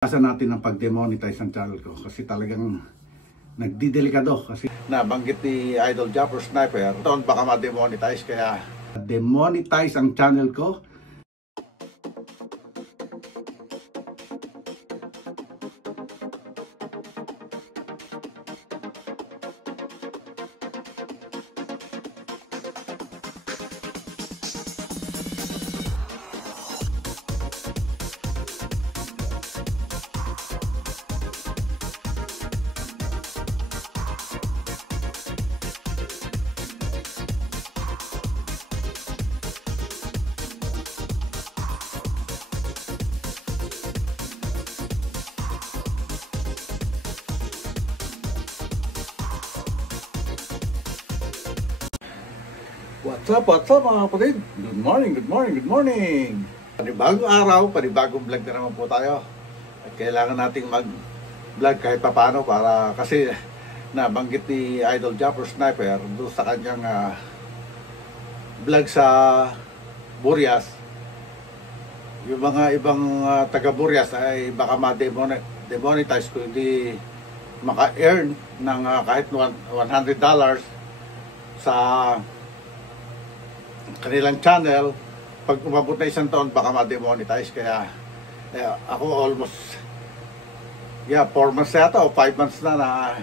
Asa natin ang pag-demonetize ang channel ko kasi talagang nagdidelikado kasi nabanggit ni Idol Japper Sniper taon baka ma-demonetize kaya demonetize ang channel ko. What's up mga kapatid? Good morning. Panibagong araw, panibagong vlog na naman po tayo. At kailangan nating mag-vlog kahit papano para kasi nabanggit ni Idol Japper Sniper doon sa kanyang vlog sa Burias. Yung mga ibang taga Burias ay baka ma-demonetize kung hindi maka-earn ng kahit $100 sa kanilang channel. Pag umabot na isang taon baka ma-demonetize kaya ako almost 4 months yata o 5 months na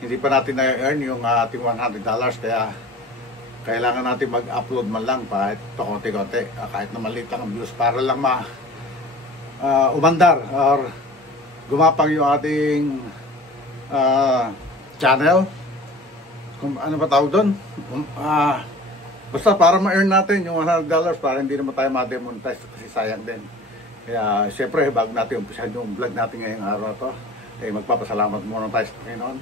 hindi pa natin na-earn yung ating $100 kaya kailangan natin mag-upload man lang kahit konti-konti, kahit na maliit lang ang views para lang umandar or gumapang yung ating channel. Kung ano ba tawag doon? Basta para ma-earn natin yung $100 para hindi naman tayo ma-demonetize kasi sayang din. Kaya siyempre bago natin umpisahan yung vlog natin ngayong araw na to, magpapasalamat muna tayo sa Panginoon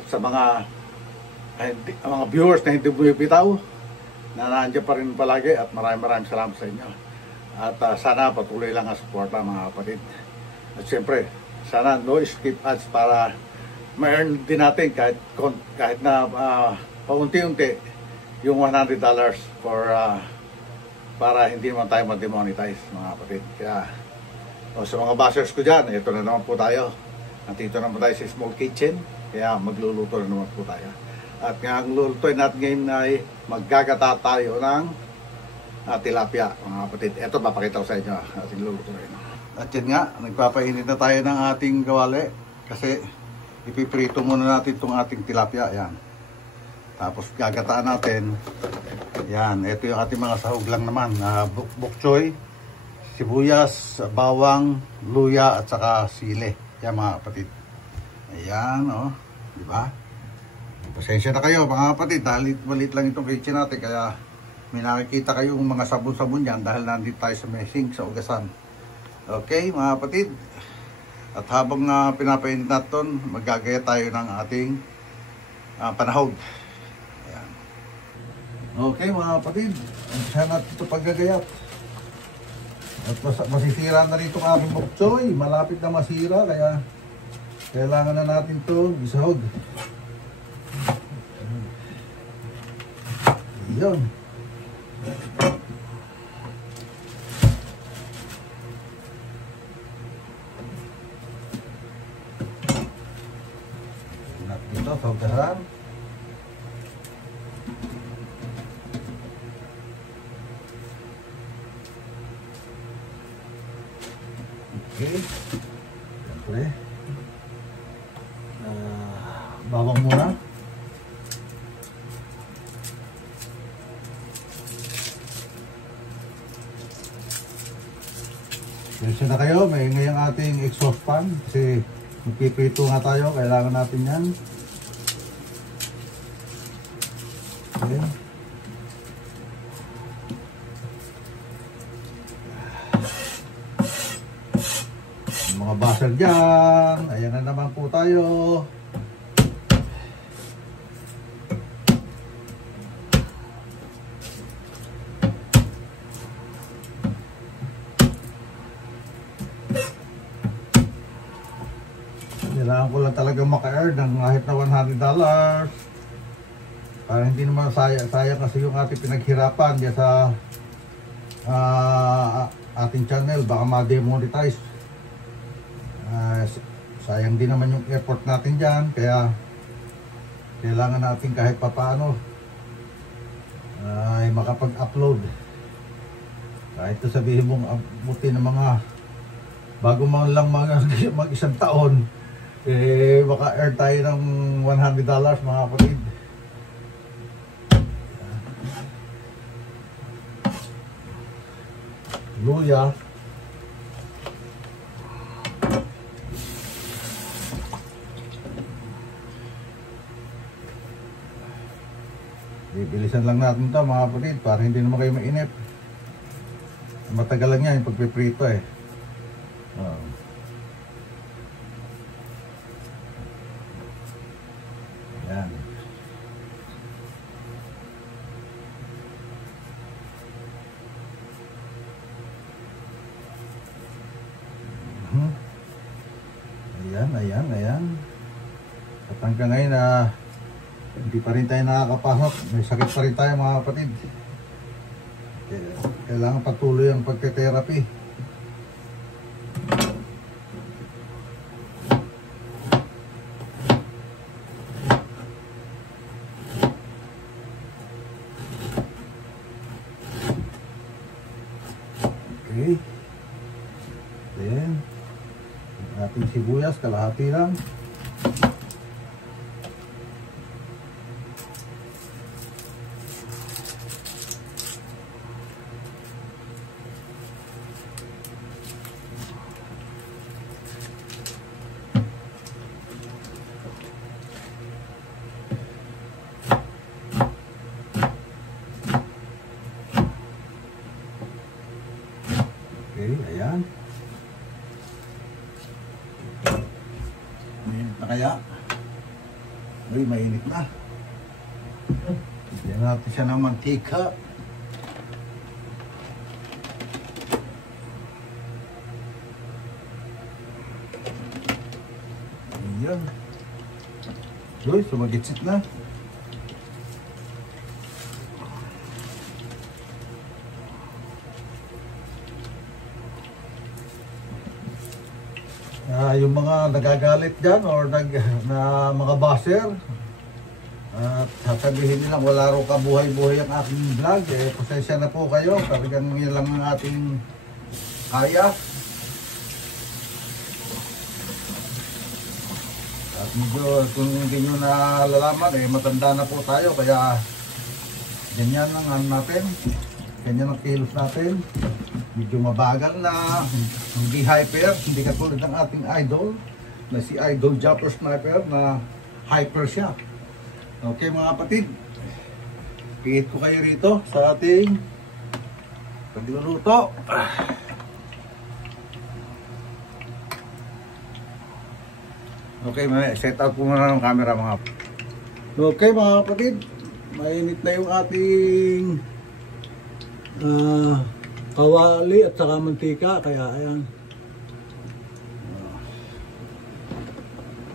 at sa mga viewers na hindi bumibitaw na nandiyan pa rin palagi at maraming salamat sa inyo. At sana patuloy lang ang suporta mga kapatid. At siyempre sana no skip ads para ma-earn din natin kahit na paunti-unti yung $100 para hindi naman tayo ma-demonetize mga kapatid. Kaya sa mga bashers ko dyan, ito na naman po tayo. Nandito naman tayo sa small kitchen, kaya magluluto na naman po tayo. At nga ang lulutuin natin ngayon ay maggagata tayo ng tilapia mga kapatid. Ito papakita ko sa inyo ating lulutuin. At yan nga, nagpapainit na tayo ng ating kawali kasi ipiprito muna natin itong ating tilapia. Yan. Tapos gagataan natin. Yan, ito yung ating mga sahog lang naman. Bok choy, sibuyas, bawang, luya at saka sili. Yan mga kapatid. Ayan, oh, di ba? Pasensya na kayo mga kapatid, dahil maliit lang itong kitchen natin kaya may nakikita kayong mga sabon-sabon yan dahil nandito tayo sa may sink sa ugasan. Okay mga kapatid. At habang pinapainit natin, maggagaya tayo ng ating panahog. Okay mga kapatid, umpisahan natin ito paggagayat. At masisira na rito ang aking bok choy, malapit na masira kaya kailangan na natin ito isahog. Yun. Natin ito, sahugahan. Okay, siyempre bawang muna. Sensya na kayo, may ngayong ating exhaust fan kasi magpiprito nga tayo, kailangan natin yan. Okay. Mga basag dyan, ayan na naman po tayo. Kailangan ko lang talaga maka-earn ng kahit na $100 para hindi naman sayang kasi yung ating pinaghirapan dyan sa ating channel, baka ma-demonetize. sayang din naman yung effort natin dyan, kaya kailangan natin kahit papaano ay makapag-upload. Kahit sabihin mong abuti ng mga bago man lang mag isang taon, maka-earn tayo ng $100 mga kapatid. Luya. Bibilisan lang natin to mga kapatid para hindi naman kayo mainip. Matagal lang yan yung pagpiprito eh. Yan. Ayan. At hanggang ngayon hindi pa rin tayo nakakapasok. May sakit pa rin tayo mga kapatid. Kailangan patuloy ang pagte-therapy. Okay. Then, ang ating sibuyas, kalahati lang. Okay, ayan. Mainit na kaya? Uy, mainit na. Bigyan natin siya ng mantika. Ayan. Uy, sumagitsit na. Yung mga nagagalit dyan or na mga basher at sasabihin nilang wala raw kabuhay-buhay ang aking vlog, pasensya na po kayo, talagang yun lang ang ating kaya. At medyo kung hindi nyo nalalaman, matanda na po tayo, kaya ganyan lang ang natin, ganyan ang kilos natin. Medyo mabagal na, hindi hyper, hindi katulad ng ating idol na si Idol Jumper Sniper na hyper siya. Okay mga kapatid, piit ko kayo rito sa ating pagluluto. Okay, set out po muna ng camera mga kapatid. Okay mga kapatid, mainit na yung ating kawali at saka mantika, kaya ayan.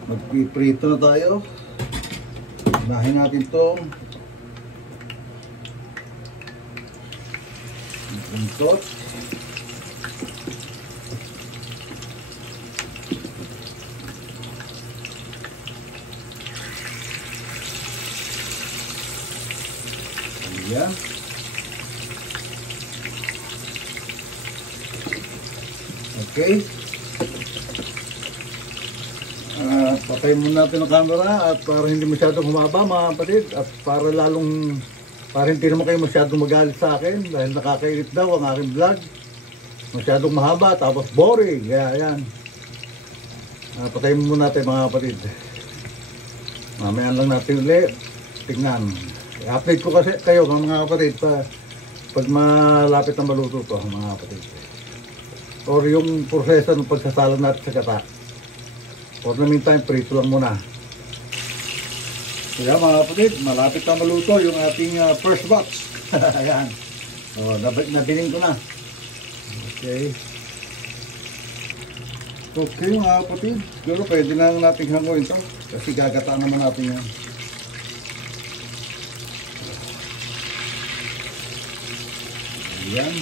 Magpiprito na tayo. Unahin natin itong buntot. Ayan. Okay. Patay muna natin ang camera at para hindi masyadong humaba mga kapatid, at para hindi naman kayo masyadong magalit sa akin dahil nakakainit daw ang aking vlog. Masyadong mahaba tapos boring. Kaya ayan. Patay muna natin mga kapatid. Mamaya lang natin ulit tingnan. I-update ko kasi kayo mga kapatid pag malapit na maluto to mga kapatid. Or yung proseso ng pagsasalo natin sa gata. For the meantime, prito lang muna. Kaya mga kapatid, malapit na maluto yung ating first batch. Ayan. So, nabiling ko na. Okay. Okay mga kapatid, siguro pwede na natin hanguin ito. Kasi gagataan naman natin yan. Ayan.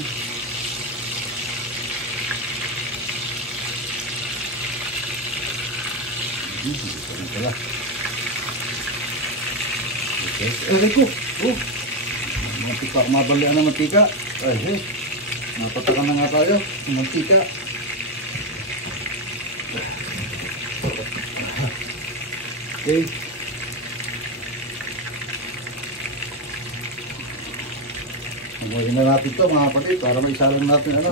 Ito rin pala. Okay. Aray ko! Oh! Mantika, kumabalian ng mantika. Ay, napatakan na nga tayo. Mantika. Okay. Hamuin na natin ito mga kapatid para may isalang natin ano.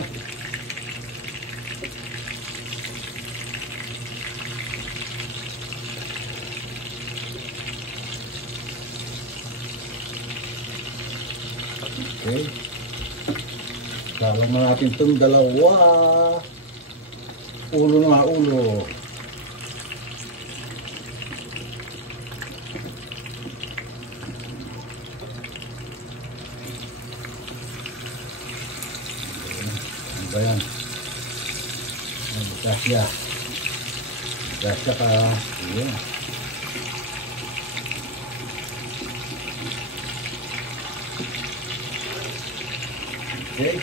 Okay. Salang na natin itong dalawa. Ulo na ulo. Ayan. Gasya. Gasya ka. Ayan. Okay.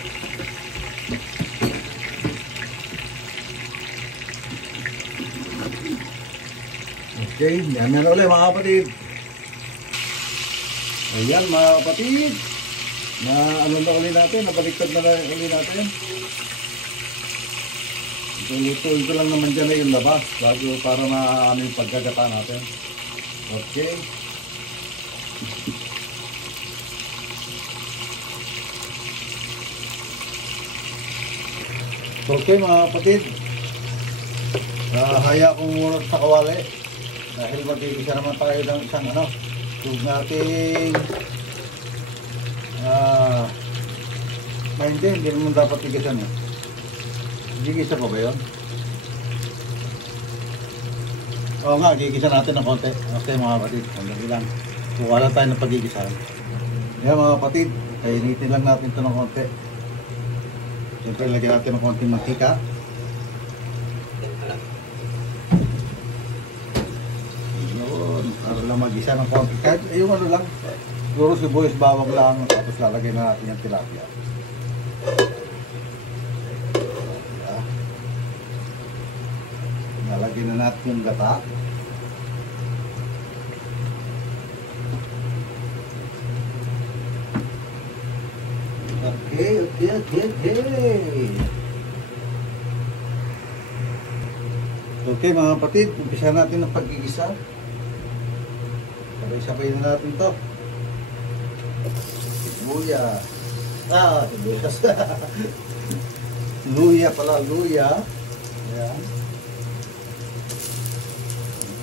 Okay. Yan ulit mga kapatid. Ayan mga kapatid. Na ano na ulit natin. Nabaliktad na ulit natin. Lutuin ko lang naman dyan na yung labas bago para maano yung pagkagata natin. Okay. Okay mga kapatid. Haya ko muna sa kawali. Dahil mag-iisa naman tayo ng isang ano. Tug natin. Hindi naman dapat tigisan eh. Gigisa pa ba yun? Oo nga, gigisa natin ng konti. Okay mga kapatid, hanggang lang. Kuha lang tayo ng pagigisahan. Yan mga kapatid, kainitin lang natin ito ng konti. Siyempre lagyan natin ng konting mantika. Yun, para lang mag-isa ng konti. Kahit yung ano lang, siguro sibuyas bawang lang, tapos lalagay na natin yung tilapia. Nalagyan na natin yung gata. Okay. Okay mga kapatid, umpisa natin ang pag-igisa. Sabay-sabay na natin to. Luya. Sibuyas. Luya pala, luya. Ayan.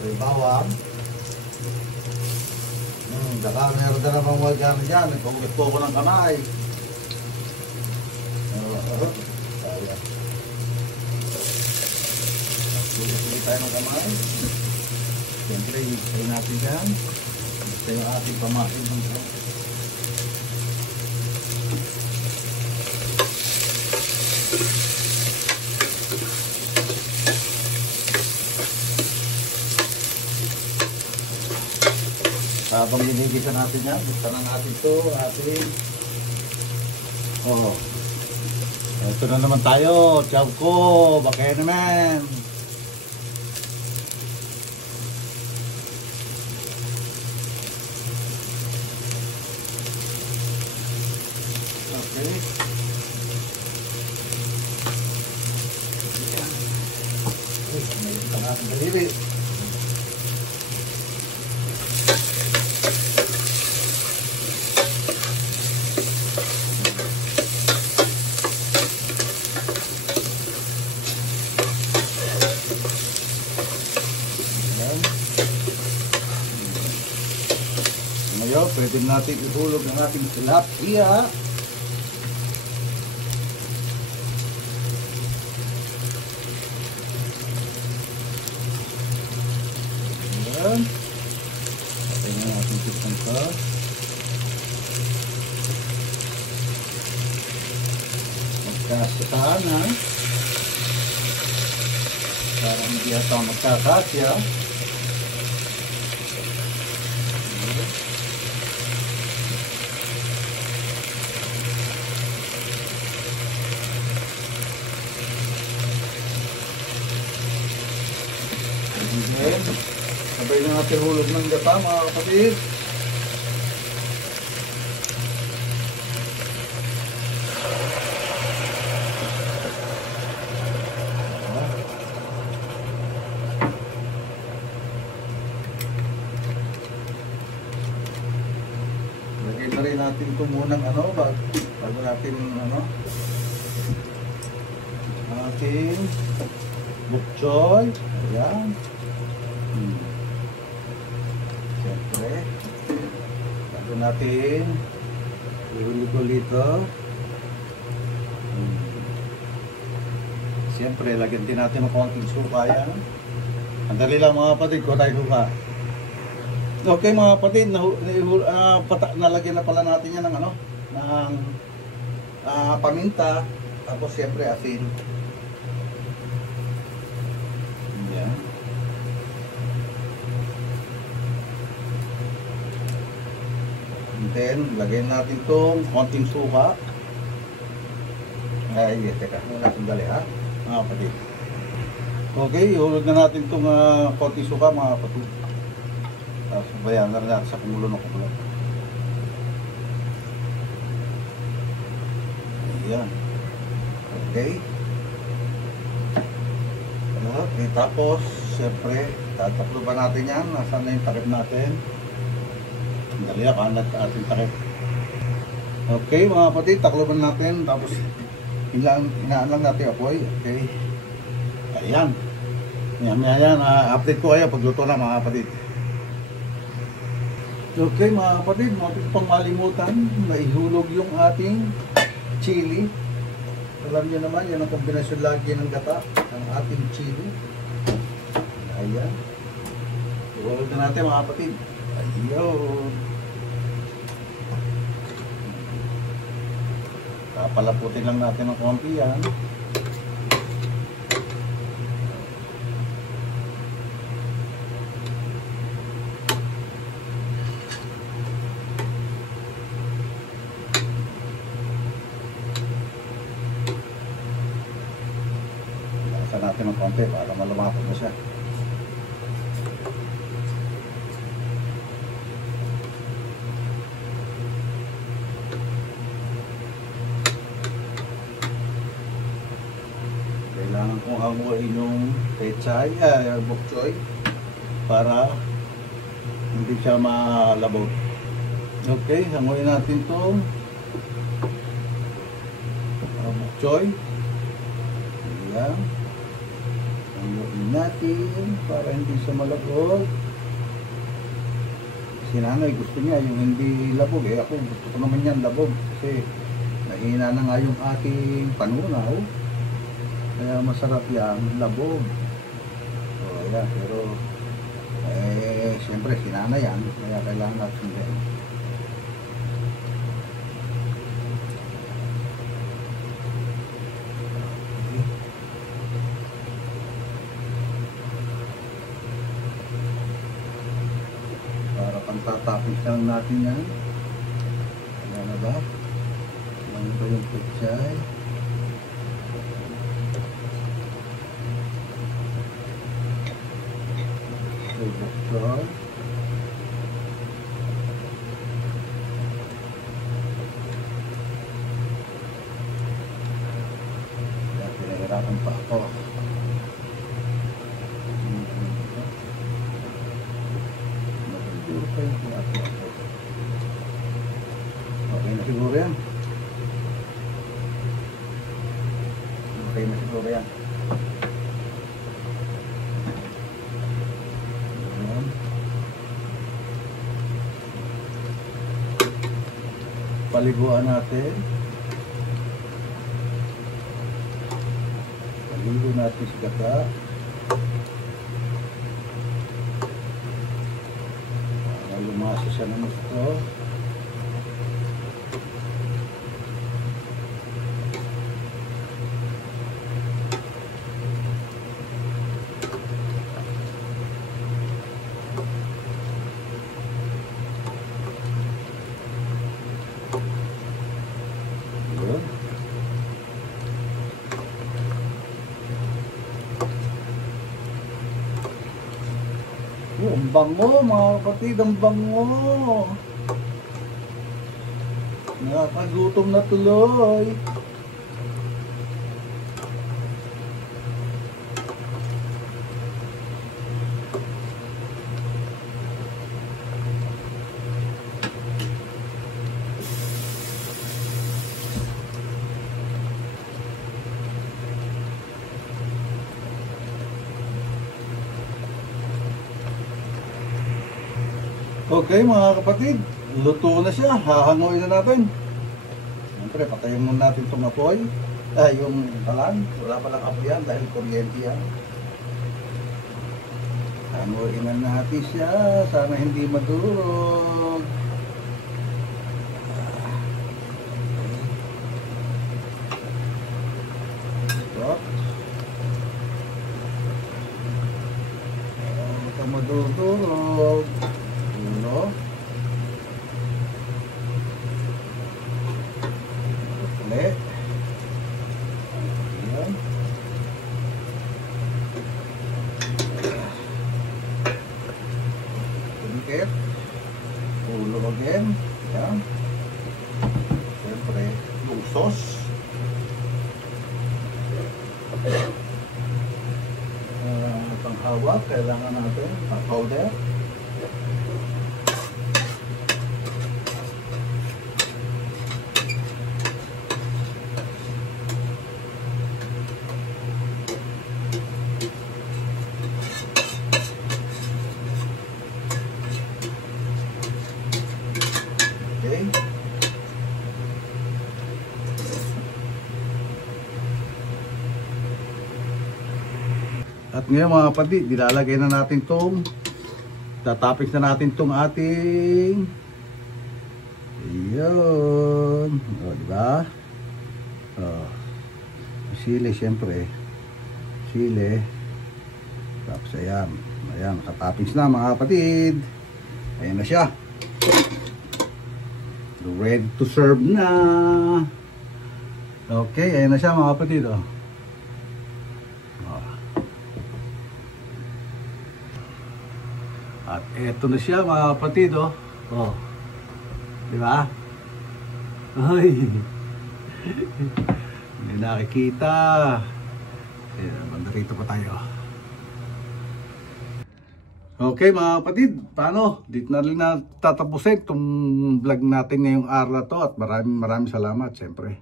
May bawang. Baka meron na namang mga dyan. Nagpagulit po ko ng kamay. Sayang. Gulit tayo ng kamay. Siyempre, higay natin dyan. Ito yung ating pamain ng kamay. Habang ginigisa natin yan, buksan na natin ito, ating ito na naman tayo, tiyaw ko, bakaya naman. Okay. May ito natin daliri. Ngayon, pwede natin ihulog ng ating tilapia. Ayan. Pwede na natin tikman ito. Magkasitahan na. Para hindi ito magkakasya. And then, sabay na natin hulog ng gata mga kapatid. Lagay na rin natin ito munang bago natin ating bok choy. Ayan. Siyempre, bago natin ihulog dito. Siyempre, lagyan din natin ng konting suka yan. Ang dali lang mga kapatid, kunay suka. Okay mga kapatid, nalagyan na pala natin yan ng paminta. Tapos siyempre asin. Yan. And then, lagyan natin itong konting suka. Ay, teka, muna sandali ha, mga kapatid. Okay, ihulog na natin itong konting suka mga kapatid. Tapos bayan na natin sa kumulo ng kumulo. Ayan. Okay. Okay, tapos siyempre tatakloban natin yan. Nasaan na yung takip natin? Dali ako, hanap ka ating takip. Okay mga kapatid, takloban natin. Tapos inaan lang natin apoy. Okay. Ayan. Yan. Update ko kayo pagluto na mga kapatid. Okay mga kapatid, mga pang malimutan, maihulog yung ating chili. Alam niyo naman, yan ang kombinasyon lagi ng gata, ang ating chili. Ayan. Ihulog na natin mga kapatid. Ayun. Palaputin lang natin ng konti yan. Natin ng konti para malumapot na siya. Kailangan kong hanguin yung pechay, bok choy para hindi siya malabot. Okay, hanguin natin itong bok choy. Ayan. Hanguin natin para hindi siya malabog. Si nanay gusto niya yung hindi labog. Ako gusto ko naman yan labog kasi nahina na nga yung ating panunaw. Kaya masarap yan labog. So ayan, pero siyempre si nanay yan, kaya kailangan natin din. Tatapis lang natin yan. Ayan na ba? Ano ba yung pechay? So, buksan. Kaya pinahirapan pa ako. Okay na siguro yan. Okay na siguro yan. Ayan. Paliguan natin. Paligo natin sa gata. Lumasa siya ng gusto. Oh, ang bango mga kapatid, ang bango. Nakakagutom na tuloy. Okay mga kapatid, luto na siya. Hahanguin na natin. Siyempre, patayin muna natin itong apoy. Yung talan. Wala palang apoy yan dahil kuryente yan. Hanguin na natin siya. Sana hindi madurog. Ito. Ito madudurog. Ulo. Ulit. Ayan. Tingkit. Ulo again. Ayan. Siyempre, yung sauce. Panghawak, kailangan natin pang-powder. Okay. At ngayon mga kapatid, nilalagay na natin tong, tatapis na natin tong ating, ayun, o diba? O, sili syempre, sili, tapos ayan, ayan, katapis na mga kapatid, ayan na siya, ready to serve na. Okay, ayan na siya mga kapatid, o. At eto na siya mga kapatid, oh. Oh. Di ba? Ay. Hindi nakikita. Ayan, banda rito pa tayo. Okay mga kapatid, paano? Dito na rin na tatapusin itong vlog natin ngayong araw na to. At maraming salamat siyempre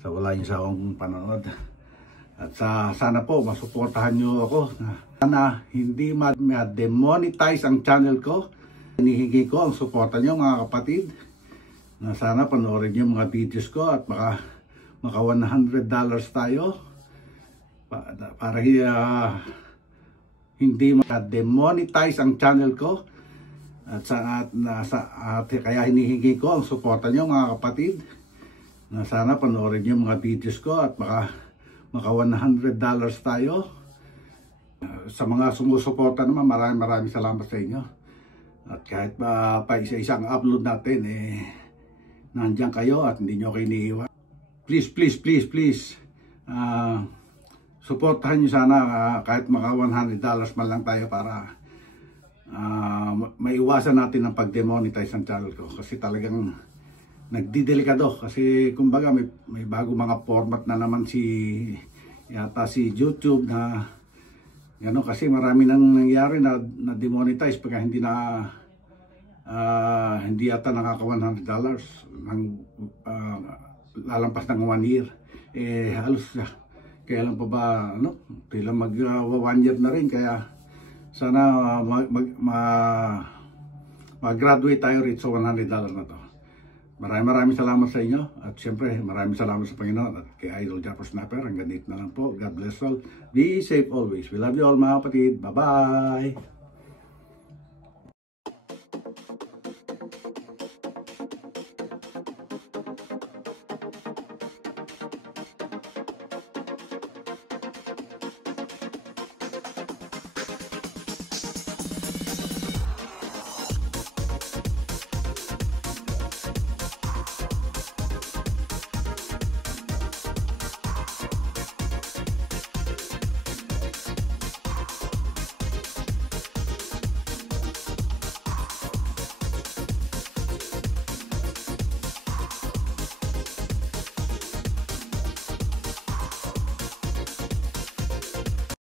sa wala yung sa akong panonood. At sana po masuportahan nyo ako. Sana hindi ma-demonetize ang channel ko. Hinihingi ko ang suporta nyo mga kapatid. Na sana panoorin nyo mga videos ko at maka $100 tayo. Para hindi ma-demonetize ang channel ko. At kaya hinihingi ko ang suporta nyo mga kapatid. Na sana panoorin nyo mga videos ko at maka $100 tayo. Sa mga sumusuporta naman, maraming salamat sa inyo. At kahit pa isa-isang upload natin, nandiyan kayo at hindi nyo kayo iniiwan. Please, suportahan nyo sana kahit maka $100 man lang tayo para maiwasan natin ang pag-demonetize ng channel ko. Kasi talagang nagdidelikado kasi kumbaga may bago mga format na naman yata si YouTube na gano'n, kasi marami nang nangyari na demonetize pagka hindi yata nakaka $100 ng lalampas ng 1 year. Halos kailan pa ba kailan mag 1 year na rin, kaya sana mag-graduate tayo rin sa $100 na to. Maraming salamat sa inyo at siyempre maraming salamat sa Panginoon at kay Idol Japper Snapper. Hanggang dito na lang po. God bless all. Be safe always. We love you all mga kapatid. Bye-bye!